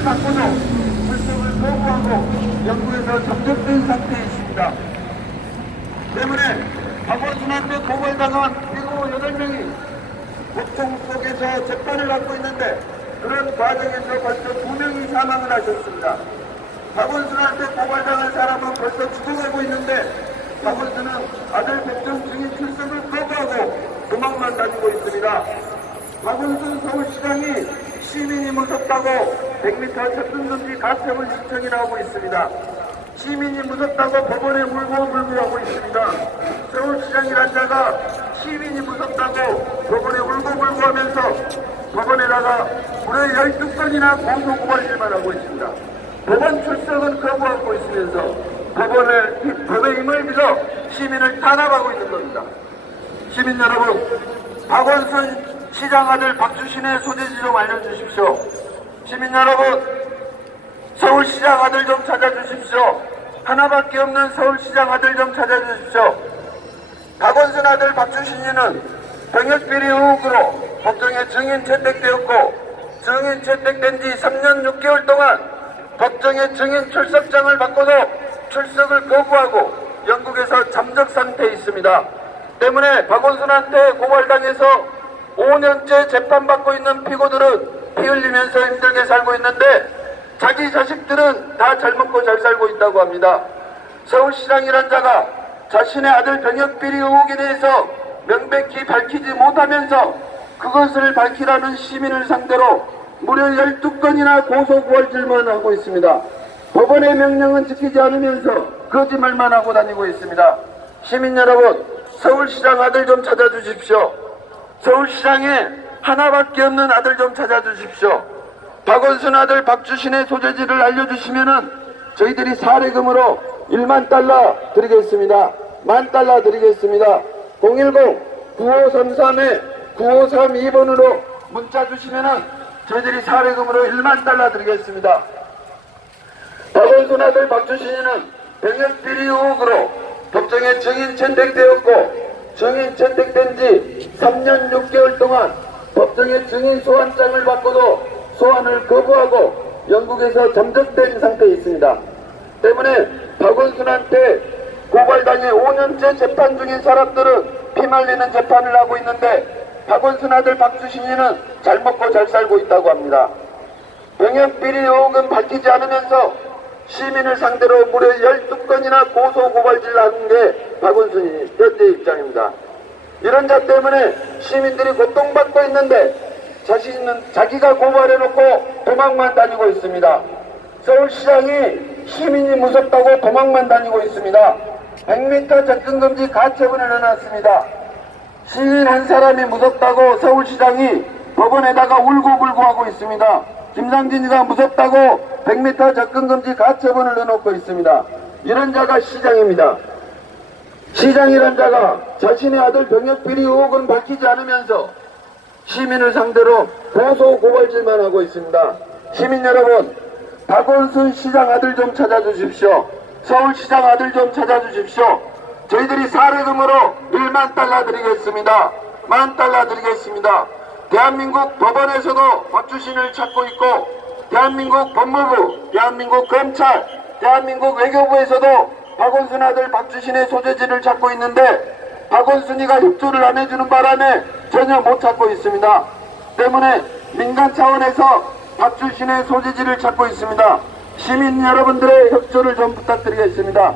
소재지를 바꿔도 출석을 거부하고 영구에서 잠적된 상태에 있습니다. 때문에 박원순한테 고발당한 피고 8명이 고통 속에서 재판을 받고 있는데 그런 과정에서 벌써 2명이 사망을 하셨습니다. 박원순한테 고발당한 사람은 벌써 죽어가고 있는데 박원순은 아들 백정 증인 출석을 거부하고 도망만 다니고 있습니다. 박원순 서울시장이 시민이 무섭다고 100m 접근금지 가처분 신청이 나오고 있습니다. 시민이 무섭다고 법원에 울고불고하고 있습니다. 서울시장이란 자가 시민이 무섭다고 법원에 울고불고하면서 법원에다가 무려 12건이나 고소고발질만 하고 있습니다. 법원 출석은 거부하고 있으면서 법의 힘을 믿어 시민을 탄압하고 있는 겁니다. 시민 여러분, 박원순 시장 아들 박주신의 소재지 좀 알려주십시오. 시민 여러분, 서울시장 아들 좀 찾아주십시오. 하나밖에 없는 서울시장 아들 좀 찾아주십시오. 박원순 아들 박주신이는 병역비리 의혹으로 법정에 증인 채택되었고 증인 채택된 지 3년 6개월 동안 법정에 증인 출석장을 받고도 출석을 거부하고 영국에서 잠적 상태에 있습니다. 때문에 박원순한테 고발당해서 5년째 재판받고 있는 피고들은 피 흘리면서 힘들게 살고 있는데 자기 자식들은 다 잘 먹고 잘 살고 있다고 합니다. 서울시장이란 자가 자신의 아들 병역비리 의혹에 대해서 명백히 밝히지 못하면서 그것을 밝히라는 시민을 상대로 무려 12건이나 고소고발질만 하고 있습니다. 법원의 명령은 지키지 않으면서 거짓말만 하고 다니고 있습니다. 시민 여러분, 서울시장 아들 좀 찾아주십시오. 서울시장에 하나밖에 없는 아들 좀 찾아주십시오. 박원순 아들 박주신의 소재지를 알려주시면은 저희들이 사례금으로 1만 달러 드리겠습니다. 10,000달러 드리겠습니다. 010-9533-9532번으로 문자 주시면은 저희들이 사례금으로 1만 달러 드리겠습니다. 박원순 아들 박주신이는 병역비리 의혹으로 법정에 증인 채택되었고 증인 채택된 지 3년 6개월 동안 법정에 증인 소환장을 받고도 소환을 거부하고 영국에서 잠적된 상태에 있습니다. 때문에 박원순한테 고발당해 5년째 재판 중인 사람들은 피말리는 재판을 하고 있는데 박원순 아들 박주신이는 잘 먹고 잘 살고 있다고 합니다. 병역비리 의혹은 밝히지 않으면서 시민을 상대로 무려 12건이나 고소고발질하는 게 박원순이 현재 입장입니다. 이런 자 때문에 시민들이 고통받고 있는데 자신은 자기가 고발해놓고 도망만 다니고 있습니다. 서울시장이 시민이 무섭다고 도망만 다니고 있습니다. 100m 접근금지 가처분을 해놨습니다. 시민 한 사람이 무섭다고 서울시장이 법원에다가 울고불고하고 있습니다. 김상진이가 무섭다고 100m 접근금지 가처분을 해놓고 있습니다. 이런 자가 시장입니다. 시장이란 자가 자신의 아들 병역비리 의혹은 밝히지 않으면서 시민을 상대로 고소고발질만 하고 있습니다. 시민 여러분, 박원순 시장 아들 좀 찾아주십시오. 서울시장 아들 좀 찾아주십시오. 저희들이 사례금으로 1만 달러 드리겠습니다. 10,000달러 드리겠습니다. 대한민국 법원에서도 박주신을 찾고 있고 대한민국 법무부, 대한민국 검찰, 대한민국 외교부에서도 박원순 아들 박주신의 소재지를 찾고 있는데 박원순이가 협조를 안 해주는 바람에 전혀 못 찾고 있습니다. 때문에 민간 차원에서 박주신의 소재지를 찾고 있습니다. 시민 여러분들의 협조를 좀 부탁드리겠습니다.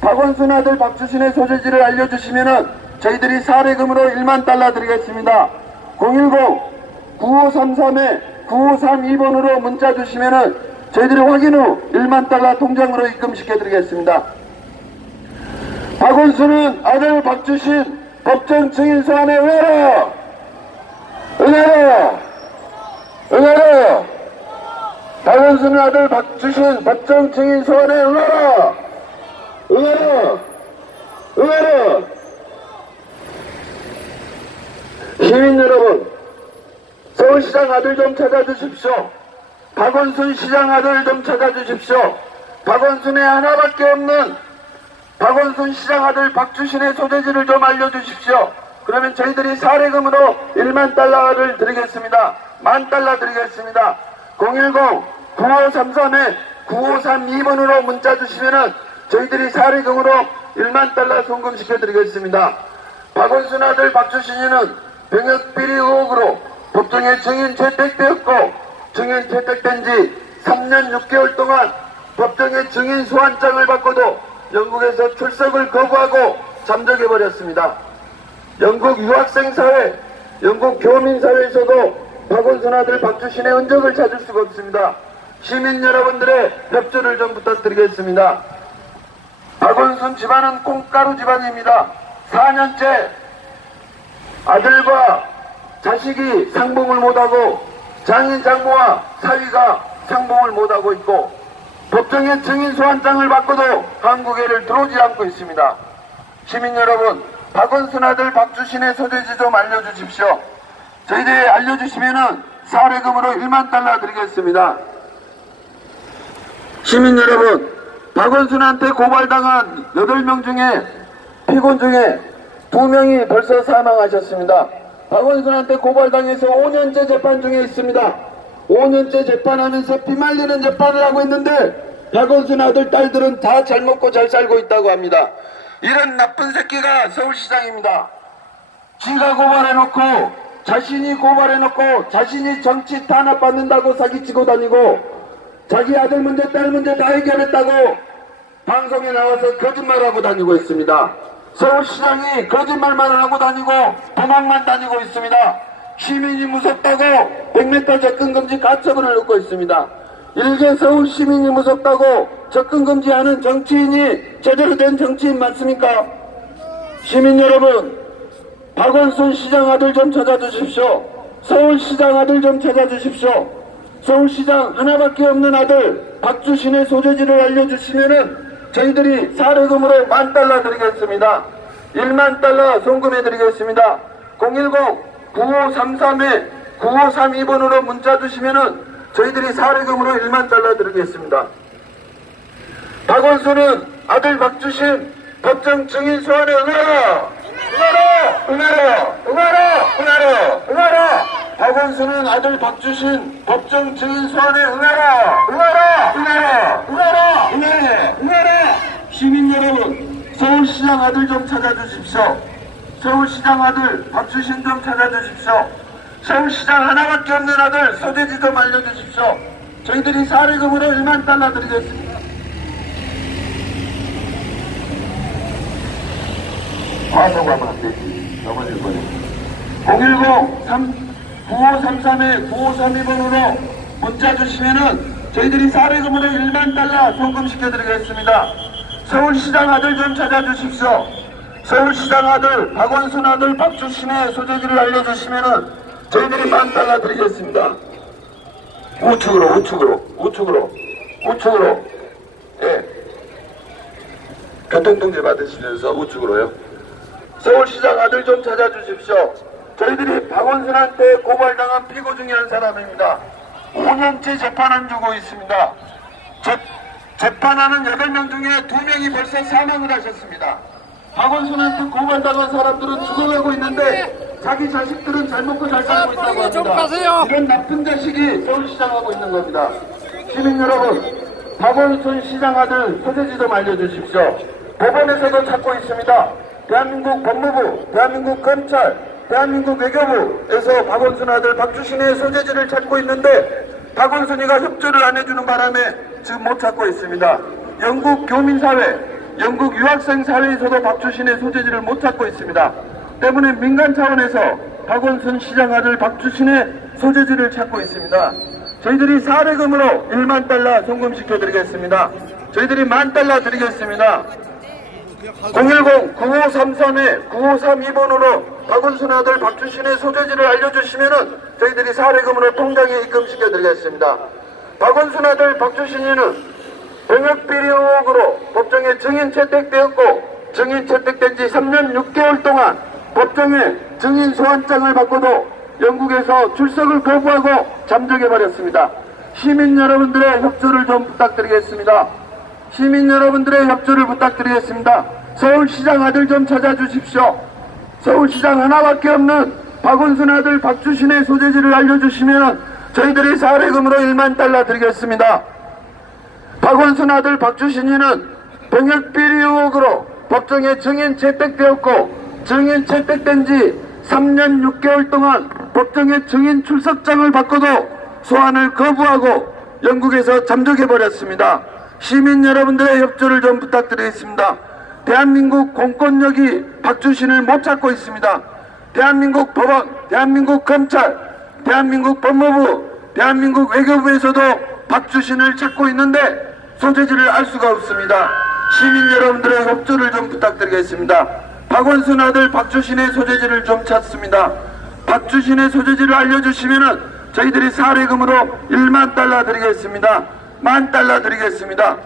박원순 아들 박주신의 소재지를 알려주시면은 저희들이 사례금으로 1만 달러 드리겠습니다. 010-9533-9532번으로 문자 주시면은 저희들이 확인 후 1만 달러 통장으로 입금시켜 드리겠습니다. 박원순은 아들 박주신 법정 증인 소환에 응하라! 응하라! 응하라! 박원순 아들 박주신 법정 증인 소환에 응하라! 응하라! 응하라! 시민 여러분, 서울시장 아들 좀 찾아주십시오. 박원순 시장 아들 좀 찾아주십시오. 박원순의 하나밖에 없는 박원순 시장 아들 박주신의 소재지를 좀 알려주십시오. 그러면 저희들이 사례금으로 1만 달러를 드리겠습니다. 10,000달러 드리겠습니다. 9533-9532번으로 문자 주시면은 저희들이 사례금으로 1만 달러 송금시켜드리겠습니다. 박원순 아들 박주신이는 병역비리 의혹으로 법정에 증인 채택되었고 증인 채택된 지 3년 6개월 동안 법정에 증인 소환장을 받고도 영국에서 출석을 거부하고 잠적해버렸습니다. 영국 유학생 사회, 영국 교민 사회에서도 박원순 아들 박주신의 흔적을 찾을 수가 없습니다. 시민 여러분들의 협조를 좀 부탁드리겠습니다. 박원순 집안은 콩가루 집안입니다. 4년째 아들과 자식이 상봉을 못하고 장인 장모와 사위가 상봉을 못하고 있고 법정에 증인 소환장을 받고도 한국에를 들어오지 않고 있습니다. 시민 여러분, 박원순 아들 박주신의 소재지 좀 알려주십시오. 저희들이 알려주시면은 사례금으로 1만 달러 드리겠습니다. 시민 여러분, 박원순한테 고발당한 8명 중에 피고인 중에 2명이 벌써 사망하셨습니다. 박원순한테 고발당해서 5년째 재판 중에 있습니다. 5년째 재판하면서 피말리는 재판을 하고 있는데 박원순 아들 딸들은 다 잘 먹고 잘 살고 있다고 합니다. 이런 나쁜 새끼가 서울시장입니다. 지가 고발해놓고 자신이 고발해놓고 자신이 정치 탄압받는다고 사기치고 다니고 자기 아들 문제 딸 문제 다 해결했다고 방송에 나와서 거짓말하고 다니고 있습니다. 서울시장이 거짓말만 하고 다니고 도망만 다니고 있습니다. 시민이 무섭다고 100m 접근금지 가처분을 넣고 있습니다. 일개 서울 시민이 무섭다고 접근금지하는 정치인이 제대로 된 정치인 맞습니까? 시민 여러분, 박원순 시장 아들 좀 찾아주십시오. 서울시장 아들 좀 찾아주십시오. 서울시장 하나밖에 없는 아들 박주신의 소재지를 알려주시면은 저희들이 사례금으로 1만 달러 드리겠습니다. 1만 달러 송금해 드리겠습니다. 010-9533-9532번으로 문자 주시면은 저희들이 사례금으로 1만 달러 드리겠습니다. 박원순은 아들 박주신 법정 증인 소환에 응하라! 응하라! 응하라! 응하라! 응하라! 박원순은 아들 박주신 법정 증인 소환에 응하라! 응하라! 응하라! 응하라! 응하라! 응하라! 시민 여러분, 서울시장 아들 좀 찾아주십시오. 서울시장 아들 박주신 좀 찾아주십시오. 서울시장 하나밖에 없는 아들 소재지 좀 알려주십시오. 저희들이 사례금으로 1만 달러 드리겠습니다. 과소가면 안 되지. 넘어질 거네. 010-9533-9532번으로 문자 주시면은 저희들이 사례금으로 1만 달러 송금시켜드리겠습니다. 서울시장 아들 좀 찾아주십시오. 서울시장 아들, 박원순 아들 박주신의 소재지를 알려주시면은 저희들이 1만 달러 드리겠습니다. 우측으로. 예. 교통통제 받으시면서 우측으로요. 서울시장 아들 좀 찾아주십시오. 저희들이 박원순한테 고발당한 피고 중에 한 사람입니다. 5년째 재판안 주고 있습니다. 재판하는 8명 중에 2명이 벌써 사망을 하셨습니다. 박원순한테 고발당한 사람들은 죽어가고 있는데 자기 자식들은 잘 먹고 잘 살고 있다고 합니다. 이런 나쁜 자식이 서울시장하고 있는 겁니다. 시민 여러분, 박원순 시장 아들 소재지 좀 알려주십시오. 법원에서도 찾고 있습니다. 대한민국 법무부, 대한민국 검찰, 대한민국 외교부에서 박원순 아들 박주신의 소재지를 찾고 있는데 박원순이가 협조를 안 해주는 바람에 지금 못 찾고 있습니다. 영국 교민사회, 영국 유학생 사회에서도 박주신의 소재지를 못 찾고 있습니다. 때문에 민간 차원에서 박원순 시장 아들 박주신의 소재지를 찾고 있습니다. 저희들이 사례금으로 1만 달러 송금시켜드리겠습니다. 저희들이 1만 달러 드리겠습니다. 010-9533-9532번으로 박원순 아들 박주신의 소재지를 알려주시면은 저희들이 사례금으로 통장에 입금시켜드리겠습니다. 박원순 아들 박주신이는 병역비리 의혹으로 법정에 증인 채택되었고 증인 채택된 지 3년 6개월 동안 법정에 증인 소환장을 받고도 영국에서 출석을 거부하고 잠적해버렸습니다. 시민 여러분들의 협조를 좀 부탁드리겠습니다. 시민 여러분들의 협조를 부탁드리겠습니다. 서울시장 아들 좀 찾아주십시오. 서울시장 하나밖에 없는 박원순 아들 박주신의 소재지를 알려주시면 저희들이 사례금으로 1만 달러 드리겠습니다. 박원순 아들 박주신이는 병역비리 의혹으로 법정에 증인 채택되었고, 증인 채택된 지 3년 6개월 동안 법정에 증인 출석장을 받고도 소환을 거부하고 영국에서 잠적해버렸습니다. 시민 여러분들의 협조를 좀 부탁드리겠습니다. 대한민국 공권력이 박주신을 못 찾고 있습니다. 대한민국 법원, 대한민국 검찰, 대한민국 법무부, 대한민국 외교부에서도 박주신을 찾고 있는데 소재지를 알 수가 없습니다. 시민 여러분들의 협조를 좀 부탁드리겠습니다. 박원순 아들 박주신의 소재지를 좀 찾습니다. 박주신의 소재지를 알려주시면은 저희들이 사례금으로 1만 달러 드리겠습니다. 10,000달러 드리겠습니다.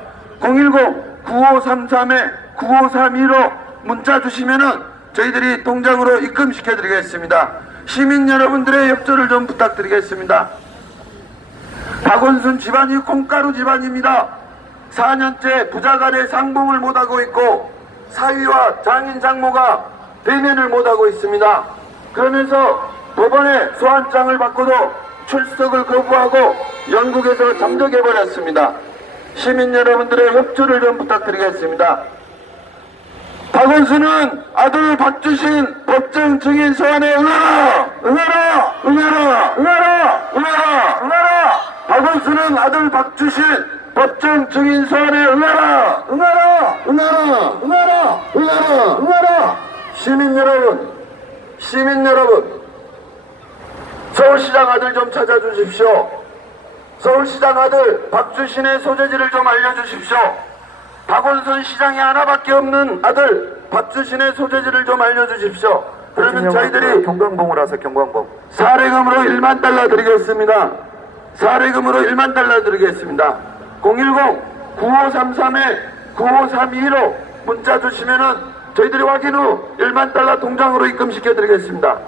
010-9533-9532로 문자 주시면은 저희들이 통장으로 입금시켜 드리겠습니다. 시민 여러분들의 협조를 좀 부탁드리겠습니다. 박원순 집안이 콩가루 집안입니다. 4년째 부자간의 상봉을 못하고 있고 사위와 장인 장모가 대면을 못하고 있습니다. 그러면서 법원에 소환장을 받고도 출석을 거부하고 영국에서 잠적해버렸습니다. 시민 여러분들의 협조를 좀 부탁드리겠습니다. 박원순은 아들 박주신 법정 증인 소환에 응하라! 응하라! 응하라! 응하라! 응하라! 응하라! 박원순은 아들 박주신 법정 증인 소환에 응하라! 응하라! 응하라! 응하라! 응하라! 응하라! 시민 여러분, 서울시장 아들 좀 찾아주십시오. 서울시장 아들 박주신의 소재지를 좀 알려주십시오. 박원순 시장이 하나밖에 없는 아들 박주신의 소재지를 좀 알려주십시오. 그러면 저희들이 경광봉을 하세요. 경광봉. 사례금으로 1만 달러 드리겠습니다. 사례금으로 1만 달러 드리겠습니다. 010-9533-9532로 문자 주시면은 저희들이 확인 후 1만 달러 통장으로 입금시켜 드리겠습니다.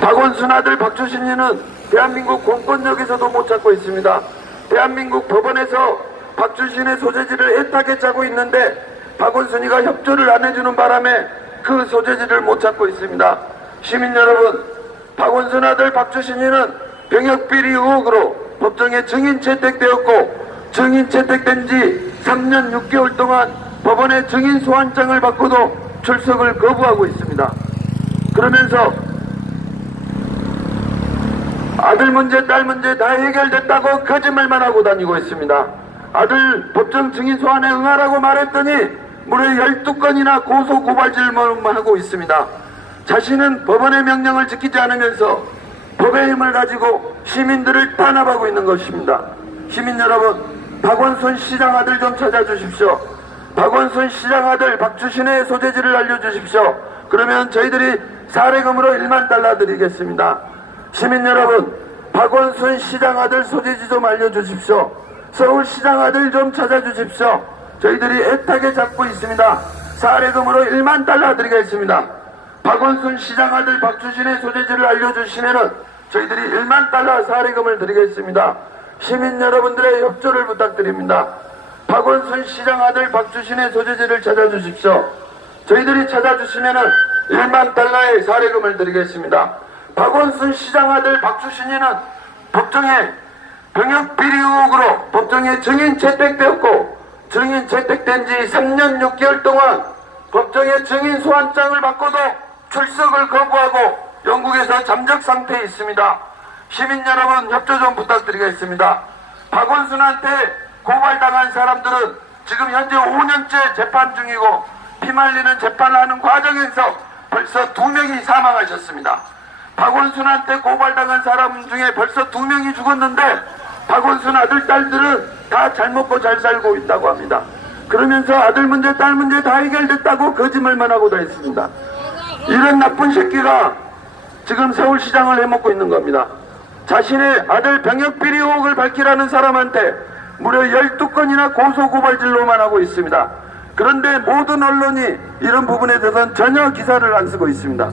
박원순 아들 박주신이는 대한민국 공권력에서도 못 찾고 있습니다. 대한민국 법원에서 박주신의 소재지를 애타게 짜고 있는데 박원순이가 협조를 안 해주는 바람에 그 소재지를 못 찾고 있습니다. 시민 여러분, 박원순 아들 박주신이는 병역비리 의혹으로 법정에 증인 채택되었고, 증인 채택된 지 3년 6개월 동안 법원에 증인 소환장을 받고도 출석을 거부하고 있습니다. 그러면서 아들 문제, 딸 문제 다 해결됐다고 거짓말만 하고 다니고 있습니다. 아들 법정 증인 소환에 응하라고 말했더니 무려 12건이나 고소 고발질문만 하고 있습니다. 자신은 법원의 명령을 지키지 않으면서 법의 힘을 가지고 시민들을 탄압하고 있는 것입니다. 시민 여러분, 박원순 시장 아들 좀 찾아주십시오. 박원순 시장 아들 박주신의 소재지를 알려주십시오. 그러면 저희들이 사례금으로 1만 달러 드리겠습니다. 시민 여러분, 박원순 시장 아들 소재지 좀 알려주십시오. 서울시장 아들 좀 찾아주십시오. 저희들이 애타게 잡고 있습니다. 사례금으로 1만 달러 드리겠습니다. 박원순 시장 아들 박주신의 소재지를 알려주시면은 저희들이 1만 달러 사례금을 드리겠습니다. 시민 여러분들의 협조를 부탁드립니다. 박원순 시장 아들 박주신의 소재지를 찾아주십시오. 저희들이 찾아주시면은 1만 달러의 사례금을 드리겠습니다. 박원순 시장 아들 박주신이는 법정에 병역비리 의혹으로 법정에 증인 채택되었고, 증인 채택된 지 3년 6개월 동안 법정에 증인 소환장을 받고도 출석을 거부하고 영국에서 잠적 상태에 있습니다. 시민 여러분, 협조 좀 부탁드리겠습니다. 박원순한테 고발당한 사람들은 지금 현재 5년째 재판 중이고 피말리는 재판을 하는 과정에서 벌써 2명이 사망하셨습니다. 박원순한테 고발당한 사람 중에 벌써 2명이 죽었는데 박원순 아들, 딸들은 다 잘 먹고 잘 살고 있다고 합니다. 그러면서 아들 문제, 딸 문제 다 해결됐다고 거짓말만 하고 다녔습니다. 이런 나쁜 새끼가 지금 서울시장을 해먹고 있는 겁니다. 자신의 아들 병역비리 의혹을 밝히라는 사람한테 무려 12건이나 고소고발질로만 하고 있습니다. 그런데 모든 언론이 이런 부분에 대해서는 전혀 기사를 안 쓰고 있습니다.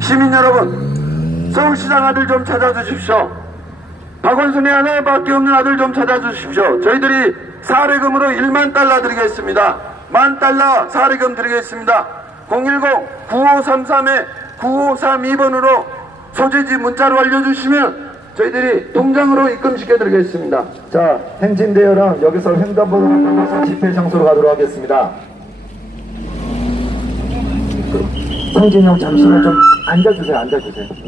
시민 여러분, 서울시장 아들 좀 찾아주십시오. 박원순의 하나밖에 없는 아들 좀 찾아주십시오. 저희들이 사례금으로 1만 달러 드리겠습니다. 10,000달러 사례금 드리겠습니다. 010-9533-9532번으로 소재지 문자로 알려주시면 저희들이 동장으로 입금시켜 드리겠습니다. 자, 행진 대열은 여기서 횡단보도를 건너서 집회 장소로 가도록 하겠습니다. 성진이 형 잠시만 좀 앉아주세요.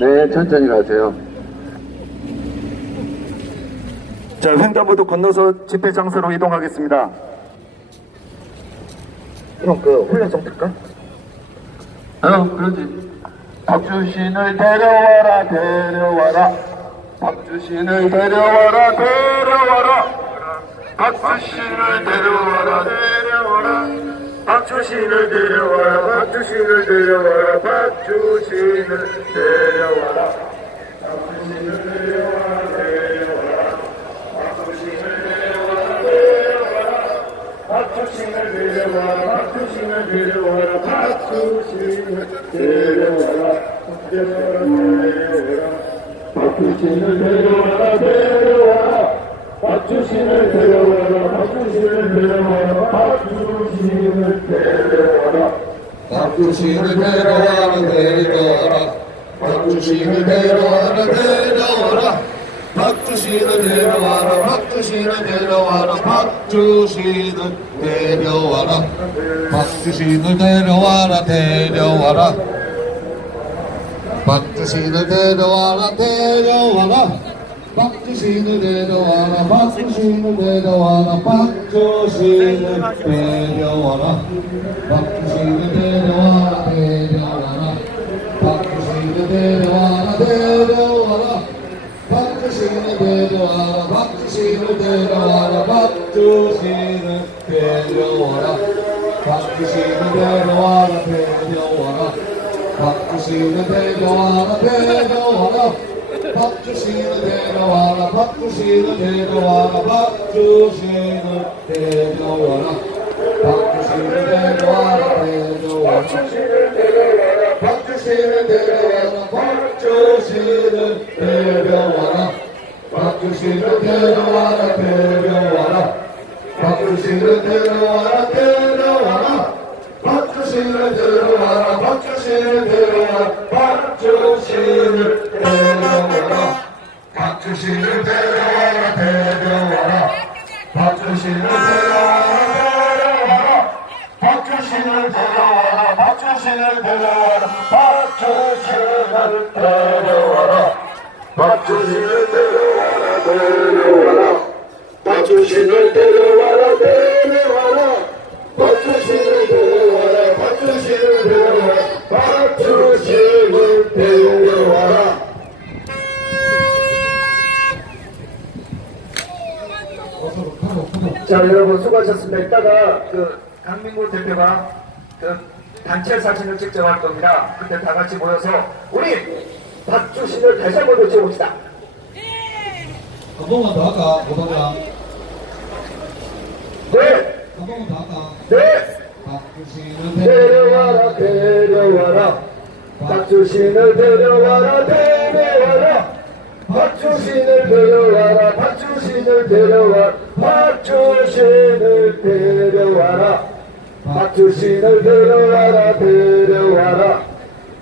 네, 천천히 가세요. 자, 횡단보도 건너서 집회 장소로 이동하겠습니다. 형, 그 훈련송 틀까? 그러지. 박주신을 데려와라, 데려와라. 박주신을 데려와라, 데려와라. 박주신을 데려와라, 데려와라. 박주신을 데려와라, 박주신을 데려와라. 박주신을 데려와라. 박주신을 데려와라, 데려와라. 박주신을 데려와라, 데려와라. 박주신을 데려와라, 박주신을 데려와라. 박주신을 데려와라, 데려와라. 박주신을 데려와라, 데려와라. 박주신을 데려와라, 박주신을 데려와라. 박주신을 데려와라. 박주신을 데려와라, 데려와라. 박주신을 데려와라, 데려와라. 박주신을 데려와라, 박주신을 데려와라. 박주신을 데려와라. 박주신을 데려와라, 데려와라. 박주신을 데려와라, 데려와라. 박주신을 데려와라, 박주신을 데려와라. 박주신을 데려와라. 박주신을 데려와라, 데려와라. 박주신을 데려와라, 데려와라. 박주신을 데려와라, 박주신을 데려와라. 박주신을 데려와라. 박주신을 데려와라, 데려와라. 박주신을 데려와라, 데려와라. 박주신을 데려와라, 박주신을 데려와라. 박주신을 데려와라. 박주신을 데려와라, 데려와라. 박주신을 데려와라, 박주신을 데려와라. 박주신을 데려와라, 데려와라. 박주신을 데려와라, 데려와라. 박주신을 데려와라, 박주신을 데려와라. 박주신을 데려와라. 박주신을 데려와라, 데려와라. 박주신을 데려와라, 데려와라. 박주신을 데려와라, 박주신을 데려와라. 박주신을 데려와라. 박주신을 데려와라, 데려와라. 박주신을 데려와라, 데려와라. 박주신을 데려와라, 박주신을 데려와라. 박주신을 데려와라. 자, 여러분 수고하셨습니다. 이따가 강민구 대표가 단체 사진을 찍정할 겁니다. 그때 다 같이 모여서 우리 박주신을 다시 한번 외쳐봅시다. 한 번만 더 할까? 오동이랑 네! 한 번만 더 할까? 네! 박주신을 데려와라, 데려와라. 박주신을 데려와라, 데려와라. 박주신을 데려와라, 박주신을 데려와라. 박주신을 데려와라. 박주신을 데려와라, 데려와라.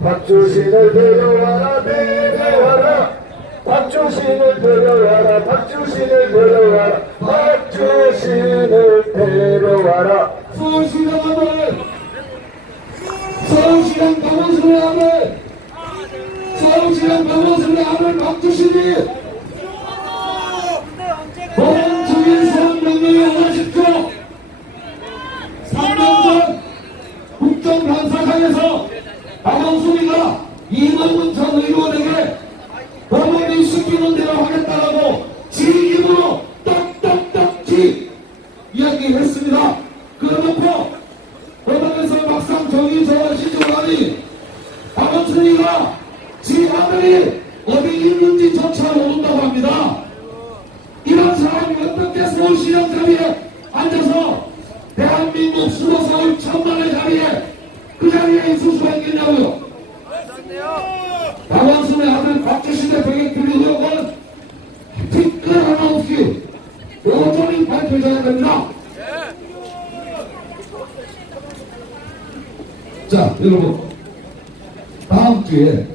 박주신을 데려와라, 데려와라. 박주신을 데려와라, 박주신을 데려와라. 박주신을 데려와라. 서울시장 아들, 서울시장 강원순의 아들, 서울시장 강원순의 아들 박주신이 보안청인 서울명령에 응하십시오. 3년 전 국정감사장에서 박원순이가 이만문 전 의원에게 법원이 시키는 대로 하겠다라고 지임으로 딱딱딱지 이야기했습니다. 그러놓고 법원에서 막상 정의서가 시정하니 박원순이가 지 아들이 어디 있는지조차 모른다고 합니다. 이런 사람이 어떻게 서울시장 자리에 앉아서 대한민국 수도서울 천만의 자리에 그 자리에 있을 수가 있겠냐고요. 박원순의 아들 박주신의 배격들이 의혹은 뒷끝 하나 없이 여전히 밝혀져야 됩니다. 자, 여러분, 다음 주에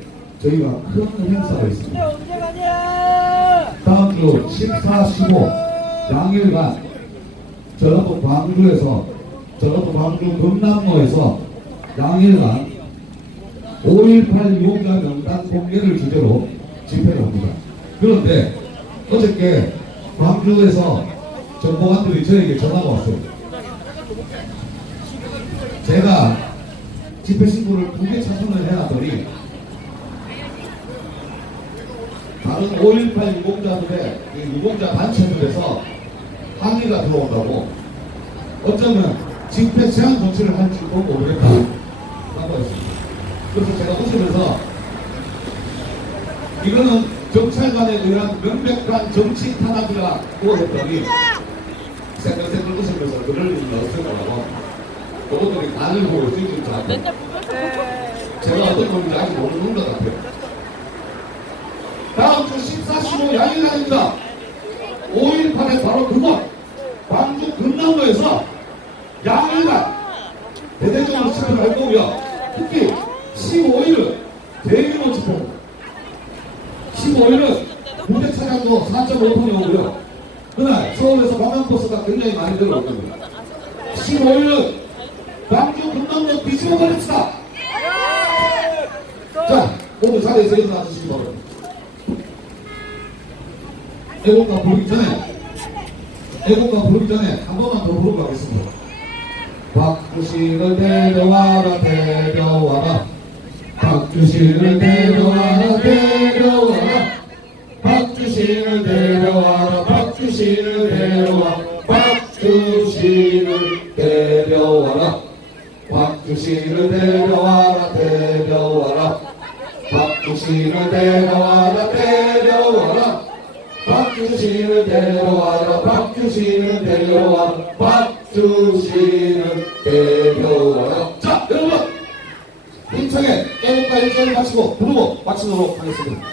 저희가 큰 행사가 있습니다. 언제 가냐? 다음 주 14, 15 양일간 전라도 광주 금남로에서 양일간 5.18 유공자 명단 공개를 주제로 집회를 합니다. 그런데 어저께 광주에서 정보관들이 저에게 전화가 왔어요. 제가 집회 신고를 2개 차선을 해놨더니 다른 5.18 유공자들의 유공자 단체들에서 항의가 들어온다고, 어쩌면 집회 제한 조치를 할지도 모르겠다 라고 했습니다. 그래서 제가 웃으면서 이거는 경찰관에 의한 명백한 정치 탄압이라고 했더니 새글새글 웃으면서 그럴 일은 없을 거라고, 그것들이 나를 보고 있을 줄 알고 제가 어떤 건지 아직 모르는 것 같아요. 다음 주 14, 15 양일간입니다. 5.18의 바로 그곳 광주 금남로에서 양일간 대대적으로 집회를 할 거고요. 특히 15일은 대규모 집회입니다. 15일은 군대 차량도 4.5톤이 오고요. 그날 서울에서 관광버스가 굉장히 많이 들어올 겁니다. 15일은 광주 금남로 뒤집어 버립시다. 자, 모두 자리에서 일어나 주시기 바랍니다. 애국가 부르기 전에 한 번만 더 부르고 가겠습니다. 박주신을 데려와라 데려와라, 박주신을 데려와라 데려와라, 박주신을 데려와라, 박주신을 데려와, 박주신을 데려와라, 박주신을 데려와라 데려와라, 박주신을 데려와라 데려와라, 박주신을 데려와라, 박주신을 데려와, 박주신을 데려와라. 자, 여러분 힘차게 애국가 일절을 마치고 부르고 마치도록 하겠습니다.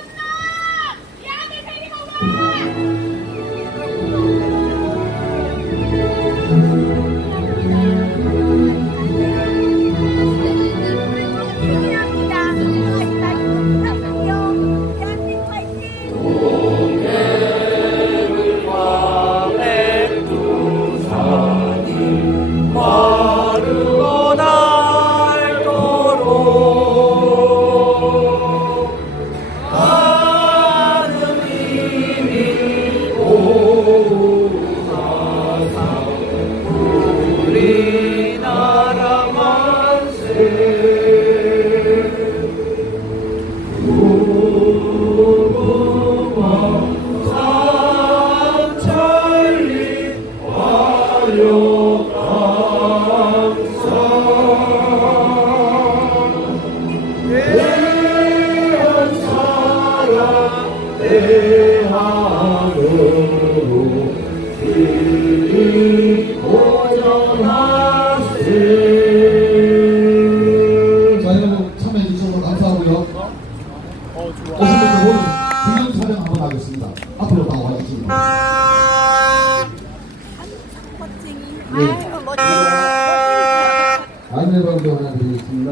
안내방송 하나 드리겠습니다.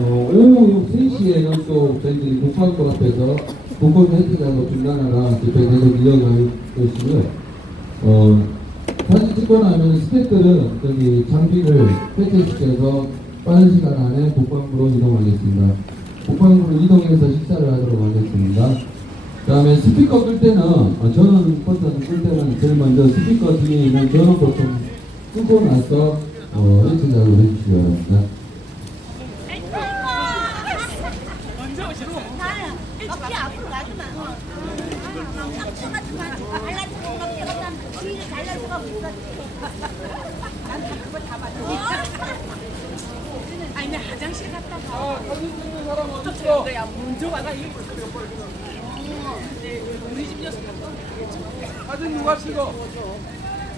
오후 3시에는 또 저희들이 국방부 앞에서 국권 혜택하고 중단하라 집회 계속 이어갈 것이고요. 사진 찍고 나면 스태프들은 저기 장비를 폐쇄시켜서 빠른 시간 안에 국방부로 이동하겠습니다. 국방부로 이동해서 식사를 하도록 하겠습니다. 그 다음에 스피커 끌 때는 전원 버튼 끌 때는 제일 먼저 스피커 뒤에 있는 전원 버튼 끄고 나서 일치 작업을 해주시기 바랍니다. 어깨 앞으로 가지마. 발라주고 뒤를 잘라주고 있었지. 난 그거 다 봤어. 아니, 나 화장실 갔다 가. 사진 찍는 사람 어디 있어? 야, 먼저 와가 이거 우리 집 녀석 사진 누가 찍어?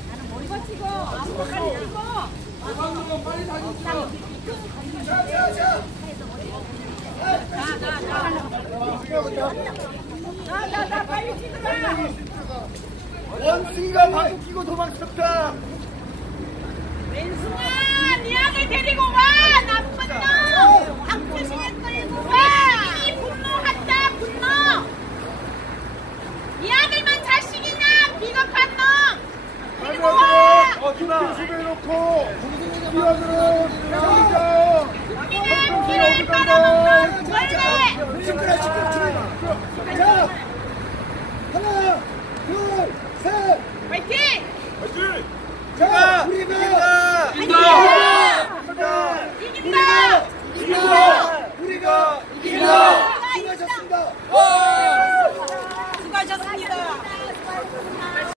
나는 머리가 찍어. 아무도 빨리 찍어. 방금 빨리 사진 찍어. 나 빨리 찍으라. 원숭이가 방귀 끼고 도망쳤다. 왼숭아, 네 아들 데리고 와. 나쁜 놈. 박주신에 끌고 와. 이 분노한다, 분노. 네 아들만 잘 수배 놓고 뛰어들어 대장장 황정순이 어디 간다. 시끄러. 자, 하나, 둘, 셋.